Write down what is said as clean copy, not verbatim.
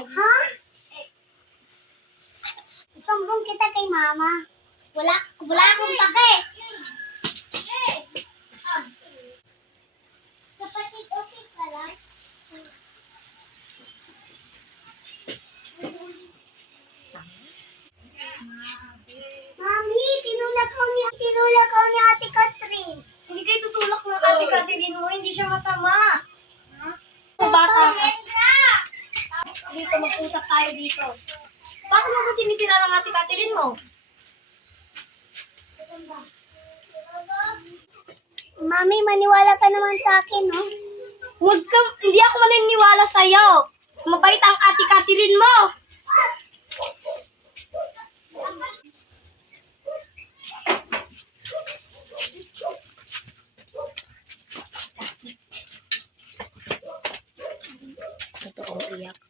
Ha? Sumbong kita kay mama. Wala akong pake. Kapatid, okay ka lang? Mami, tinulakaw ni Ate Catherine. Hindi kayo tutulak ng ate Catherine mo, hindi siya masama. Bata ka. Dito, mag-usap tayo dito. Bakit mo ba sinisira ng ate Catherine mo? Mami, maniwala ka naman sa akin, no? Hindi ako maniniwala sa'yo. Mabait ang ate Catherine mo. Totoong iyak.